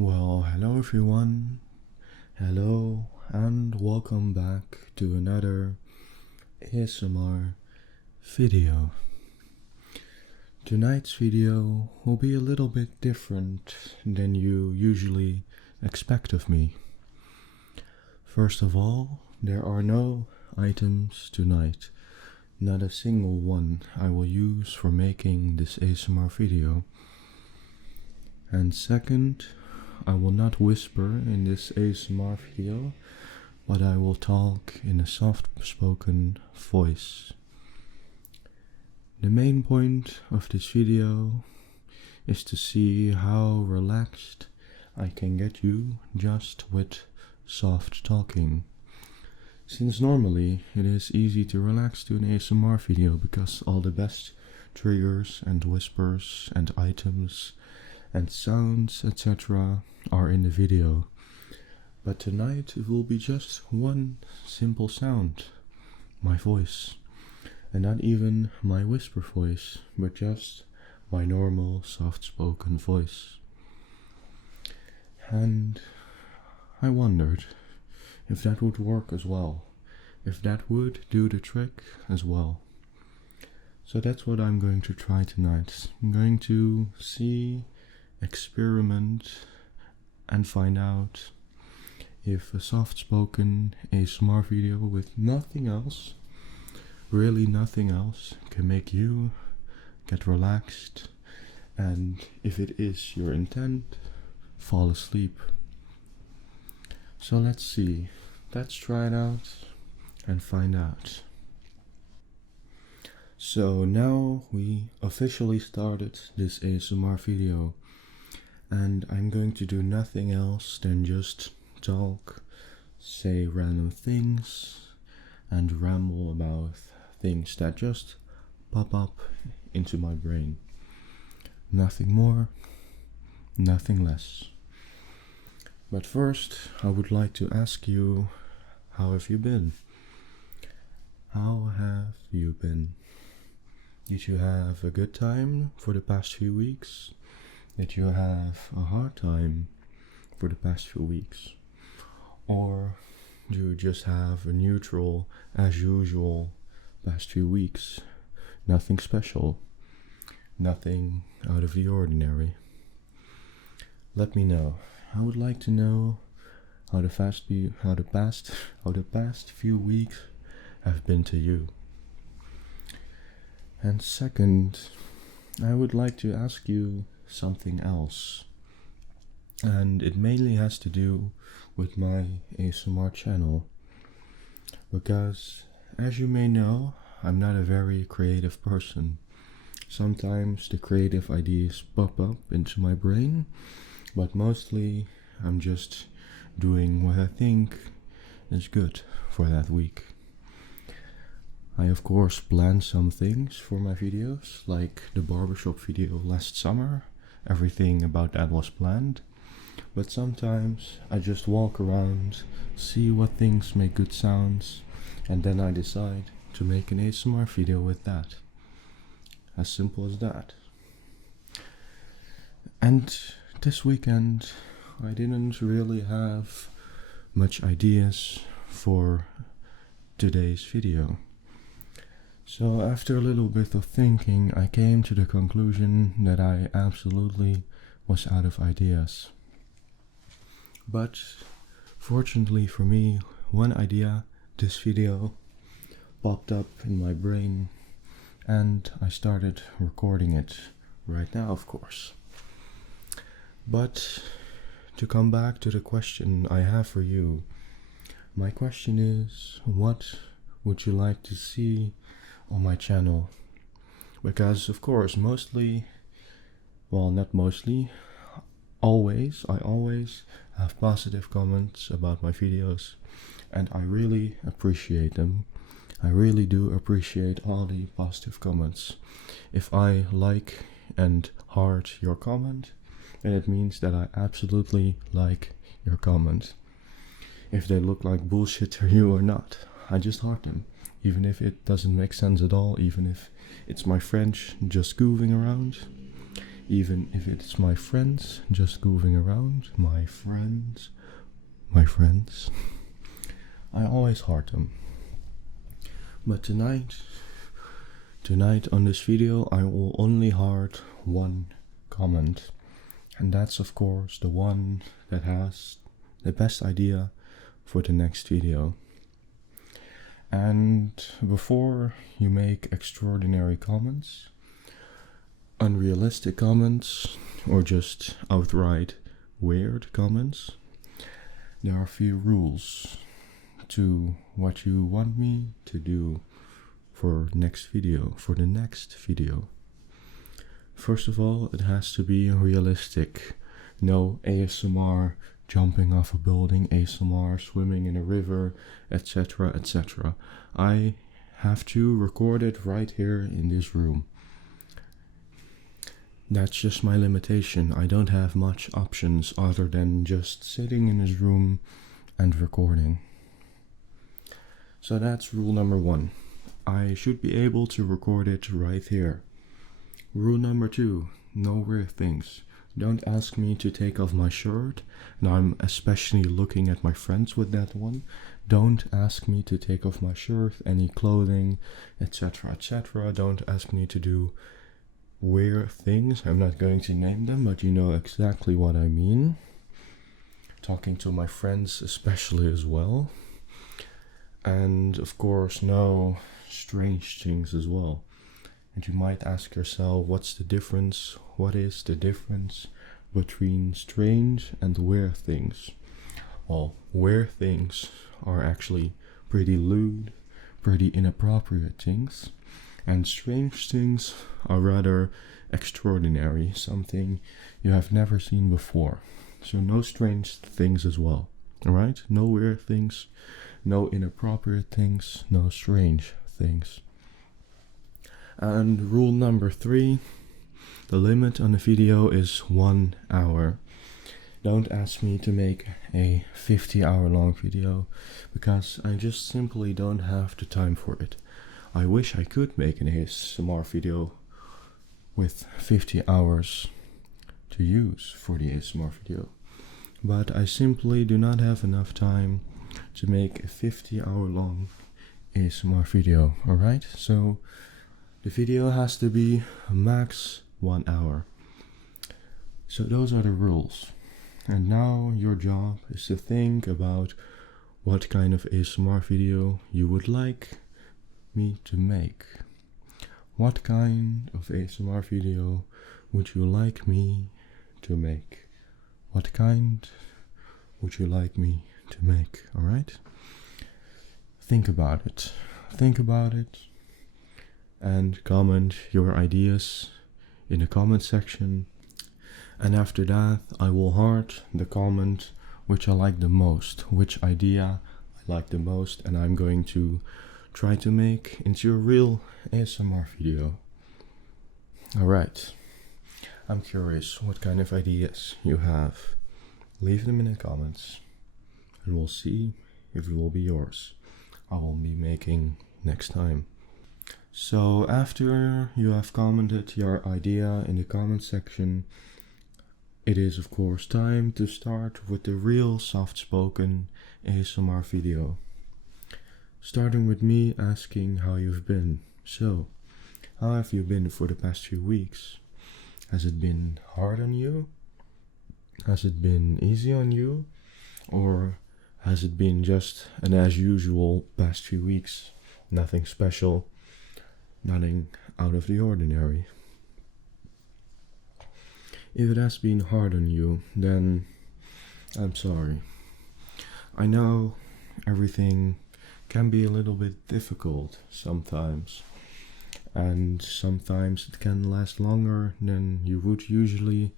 Well, hello everyone. Hello and welcome back to another ASMR video. Tonight's video will be a little bit different than you usually expect of me. First of all, there are no items tonight. Not a single one I will use for making this ASMR video. And second, I will not whisper in this ASMR video, but I will talk in a soft-spoken voice. The main point of this video is to see how relaxed I can get you just with soft talking. Since normally it is easy to relax to an ASMR video because all the best triggers and whispers and items and sounds, etc. are in the video. But tonight it will be just one simple sound, my voice. And not even my whisper voice, but just my normal soft-spoken voice. And I wondered if that would work as well, if that would do the trick as well. So that's what I'm going to try tonight. I'm going to see, experiment and find out if a soft-spoken ASMR video with nothing else, really nothing else, can make you get relaxed, and if it is your intent, fall asleep. So let's see, let's try it out and find out. So now we officially started this ASMR video. And I'm going to do nothing else than just talk, say random things, and ramble about things that just pop up into my brain. Nothing more, nothing less. But first, I would like to ask you, how have you been? How have you been? Did you have a good time for the past few weeks? Did you have a hard time for the past few weeks? Or do you just have a neutral, as usual, past few weeks? Nothing special, nothing out of the ordinary. Let me know. I would like to know how the past few weeks have been to you. And second, I would like to ask you something else, and it mainly has to do with my ASMR channel, because as you may know, I'm not a very creative person. Sometimes the creative ideas pop up into my brain, but mostly I'm just doing what I think is good for that week. I of course plan some things for my videos, like the barbershop video last summer. Everything about that was planned, but sometimes I just walk around, see what things make good sounds, and then I decide to make an ASMR video with that. As simple as that. And this weekend I didn't really have much ideas for today's video. So after a little bit of thinking, I came to the conclusion that I absolutely was out of ideas. But fortunately for me, one idea, this video, popped up in my brain, and I started recording it right now, of course. But to come back to the question I have for you, my question is, what would you like to see on my channel? Because of course I always have positive comments about my videos, and I really appreciate them. I really do appreciate all the positive comments. If I like and heart your comment, then it means that I absolutely like your comment. If they look like bullshit to you or not, I just heart them. Even if it doesn't make sense at all, even if it's my French just goofing around, even if it's my friends just goofing around, my friends, I always heart them. But tonight on this video, I will only heart one comment, and that's of course the one that has the best idea for the next video. And before you make extraordinary comments, unrealistic comments, or just outright weird comments, there are a few rules to what you want me to do for the next video. First of all, it has to be realistic. No ASMR jumping off a building, ASMR swimming in a river, etc., etc. I have to record it right here in this room. That's just my limitation. I don't have much options other than just sitting in this room and recording. So that's rule number 1. I should be able to record it right here. Rule number 2, no weird things. Don't ask me to take off my shirt, and I'm especially looking at my friends with that one. Don't ask me to take off my shirt, any clothing, etc., etc. Don't ask me to do weird things. I'm not going to name them, but you know exactly what I mean. Talking to my friends especially as well. And of course, no strange things as well. And you might ask yourself, what's the difference? What is the difference between strange and weird things? Well, weird things are actually pretty lewd, pretty inappropriate things. And strange things are rather extraordinary, something you have never seen before. So no strange things as well, alright? No weird things, no inappropriate things, no strange things. And rule number 3, the limit on the video is 1 hour. Don't ask me to make a 50-hour long video, because I just simply don't have the time for it. I wish I could make an ASMR video with 50 hours to use for the ASMR video, but I simply do not have enough time to make a 50-hour long ASMR video, alright? So the video has to be max 1 hour. So those are the rules. And now your job is to think about what kind of ASMR video you would like me to make. What kind of ASMR video would you like me to make? What kind would you like me to make? Alright? Think about it. And comment your ideas in the comment section. And after that, I will heart the comment which I like the most, which idea I like the most, and I'm going to try to make into a real ASMR video. Alright, I'm curious what kind of ideas you have. Leave them in the comments, and we'll see if it will be yours. I will be making next time. So after you have commented your idea in the comment section, it is of course time to start with the real soft-spoken ASMR video. Starting with me asking how you've been. So, how have you been for the past few weeks? Has it been hard on you? Has it been easy on you? Or has it been just an as usual past few weeks? Nothing special, nothing out of the ordinary. If it has been hard on you, then I'm sorry. I know everything can be a little bit difficult sometimes, and sometimes it can last longer than you would usually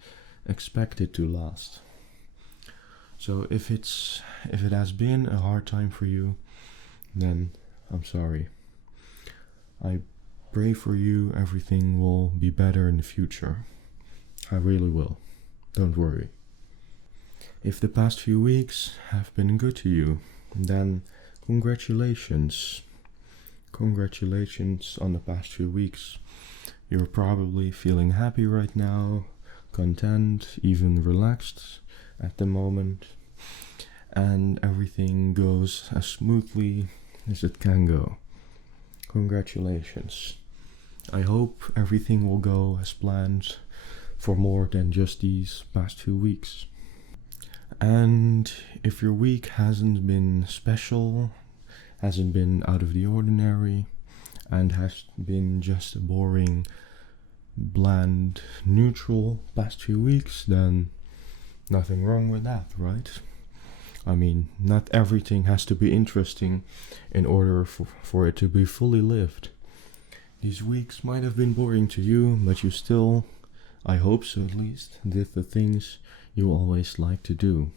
expect it to last. So if it has been a hard time for you, then I'm sorry. I pray for you everything will be better in the future. I really will. Don't worry. If the past few weeks have been good to you, then congratulations. Congratulations on the past few weeks. You're probably feeling happy right now, content, even relaxed at the moment, and everything goes as smoothly as it can go. Congratulations. I hope everything will go as planned for more than just these past 2 weeks. And if your week hasn't been special, hasn't been out of the ordinary, and has been just a boring, bland, neutral past 2 weeks, then nothing wrong with that, right? I mean, not everything has to be interesting in order for it to be fully lived. These weeks might have been boring to you, but you still, I hope so at least, did the things you always like to do.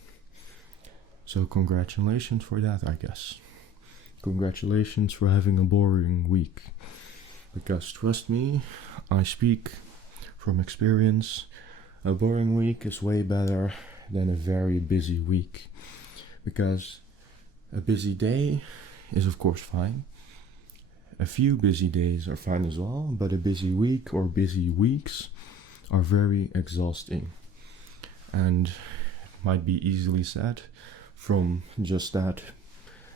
So congratulations for that, I guess. Congratulations for having a boring week. Because trust me, I speak from experience, a boring week is way better than a very busy week. Because a busy day is of course fine. A few busy days are fine as well, but a busy week or busy weeks are very exhausting. And it might be easily said from just that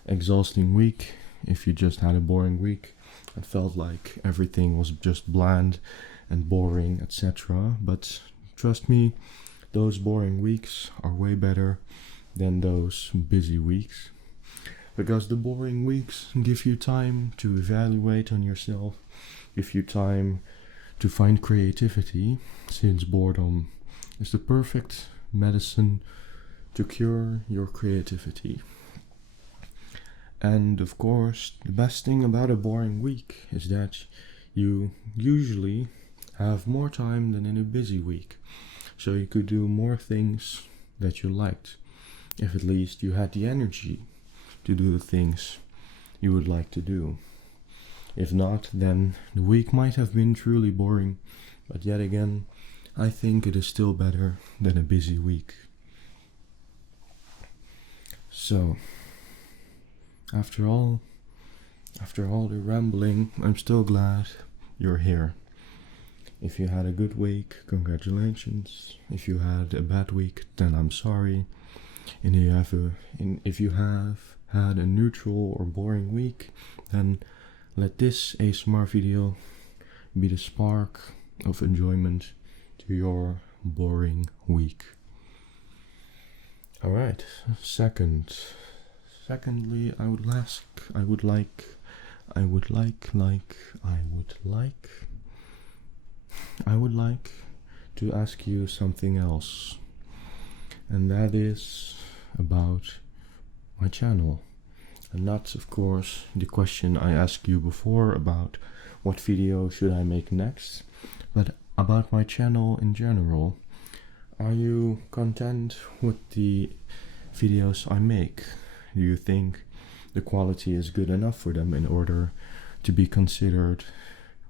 exhausting week, if you just had a boring week, it felt like everything was just bland and boring, etc. But trust me, those boring weeks are way better than those busy weeks. Because the boring weeks give you time to evaluate on yourself, give you time to find creativity, since boredom is the perfect medicine to cure your creativity. And of course, the best thing about a boring week is that you usually have more time than in a busy week. So you could do more things that you liked, if at least you had the energy to do the things you would like to do. If not, then the week might have been truly boring, but yet again, I think it is still better than a busy week. So, after all the rambling, I'm still glad you're here. If you had a good week, congratulations. If you had a bad week, then I'm sorry. And if you have had a neutral or boring week, then let this ASMR video be the spark of enjoyment to your boring week. Alright, secondly, I would like to ask you something else, and that is about my channel. And that's of course the question I asked you before about what video should I make next, but about my channel in general. Are you content with the videos I make? Do you think the quality is good enough for them in order to be considered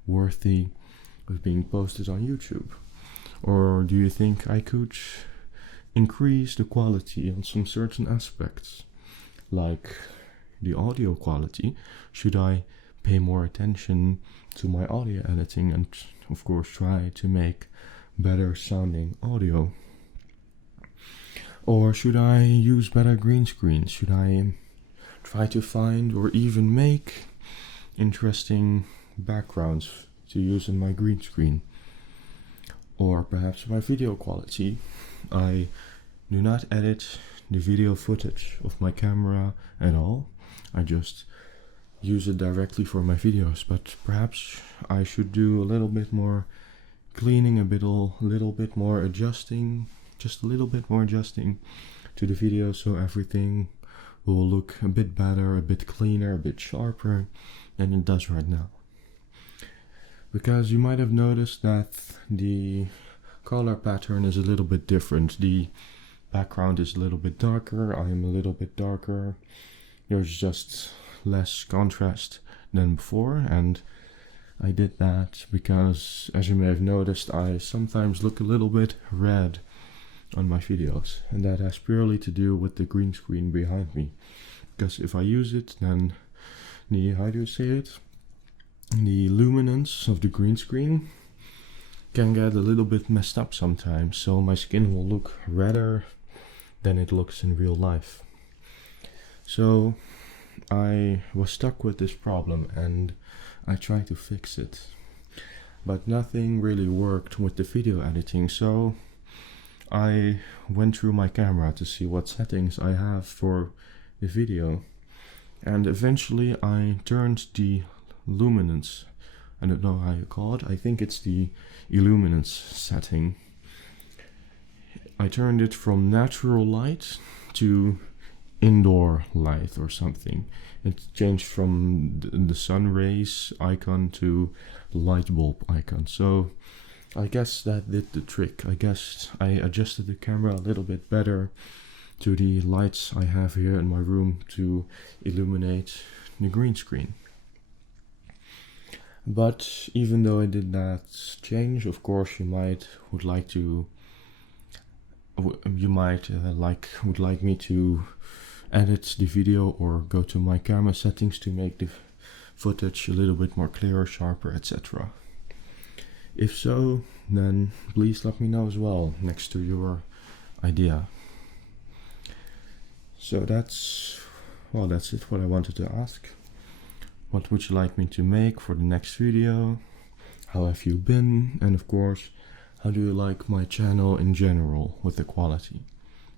worthy of being posted on YouTube? Or do you think I could increase the quality on some certain aspects, like the audio quality? Should I pay more attention to my audio editing and of course try to make better sounding audio? Or should I use better green screens? Should I try to find or even make interesting backgrounds to use in my green screen? Or perhaps my video quality. I do not edit the video footage of my camera at all. I just use it directly for my videos, but perhaps I should do a little bit more cleaning, a little bit more adjusting, just a little bit more adjusting to the video so everything will look a bit better, a bit cleaner, a bit sharper than it does right now. Because you might have noticed that the color pattern is a little bit different. The background is a little bit darker, I am a little bit darker. There's just less contrast than before, and I did that because, as you may have noticed, I sometimes look a little bit red on my videos, and that has purely to do with the green screen behind me. Because if I use it, then the luminance of the green screen can get a little bit messed up sometimes, so my skin will look redder than it looks in real life. So I was stuck with this problem and I tried to fix it, but nothing really worked with the video editing, so I went through my camera to see what settings I have for the video, and eventually I turned the luminance, I don't know how you call it, I think it's the illuminance setting. I turned it from natural light to indoor light or something. It changed from the sun rays icon to light bulb icon. So I guess that did the trick. I guess I adjusted the camera a little bit better to the lights I have here in my room to illuminate the green screen. But even though I did that change, of course you would like me to edit the video or go to my camera settings to make the footage a little bit more clearer, sharper, etc. If so, then please let me know as well next to your idea. So that's it what I wanted to ask. What would you like me to make for the next video? How have you been? And of course, how do you like my channel in general with the quality?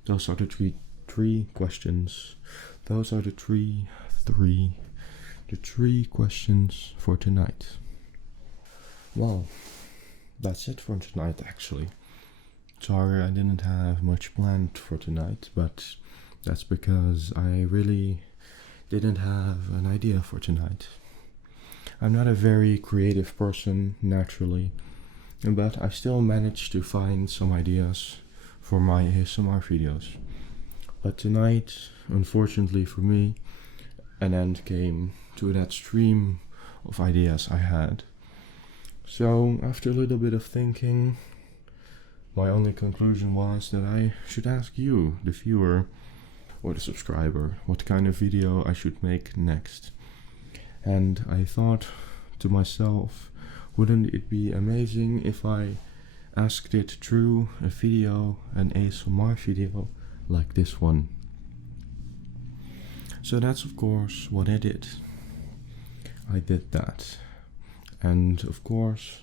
Those are the three questions. Those are the three questions for tonight. Well, that's it for tonight actually. Sorry I didn't have much planned for tonight, but that's because I really didn't have an idea for tonight. I'm not a very creative person naturally, but I still managed to find some ideas for my ASMR videos. But tonight, unfortunately for me, an end came to that stream of ideas I had. So after a little bit of thinking, my only conclusion was that I should ask you, the viewer or the subscriber, what kind of video I should make next. And I thought to myself, wouldn't it be amazing if I asked it through a video, an ASMR video like this one. So that's of course what I did. I did that. And of course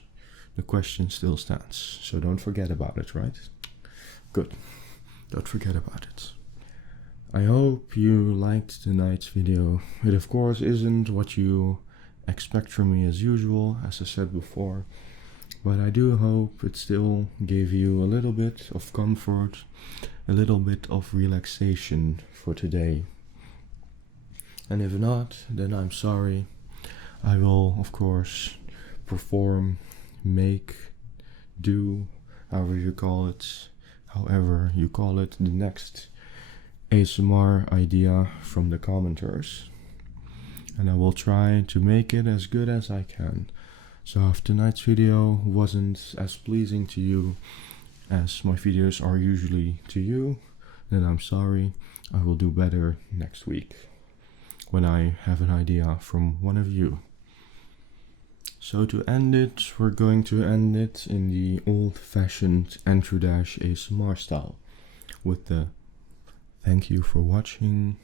the question still stands, so don't forget about it, right? Good, don't forget about it. I hope you liked tonight's video. It of course isn't what you expect from me as usual, as I said before, but I do hope it still gave you a little bit of comfort, a little bit of relaxation for today. And if not, then I'm sorry. I will of course perform, make, do, however you call it, the next ASMR idea from the commenters, and I will try to make it as good as I can. So if tonight's video wasn't as pleasing to you as my videos are usually to you, then I'm sorry. I will do better next week when I have an idea from one of you. So to end it, we're going to end it in the old-fashioned Andrew Dash ASMR style with the thank you for watching,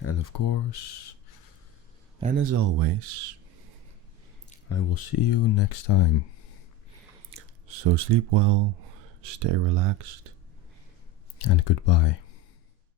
and of course, and as always, I will see you next time. So sleep well, stay relaxed, and goodbye.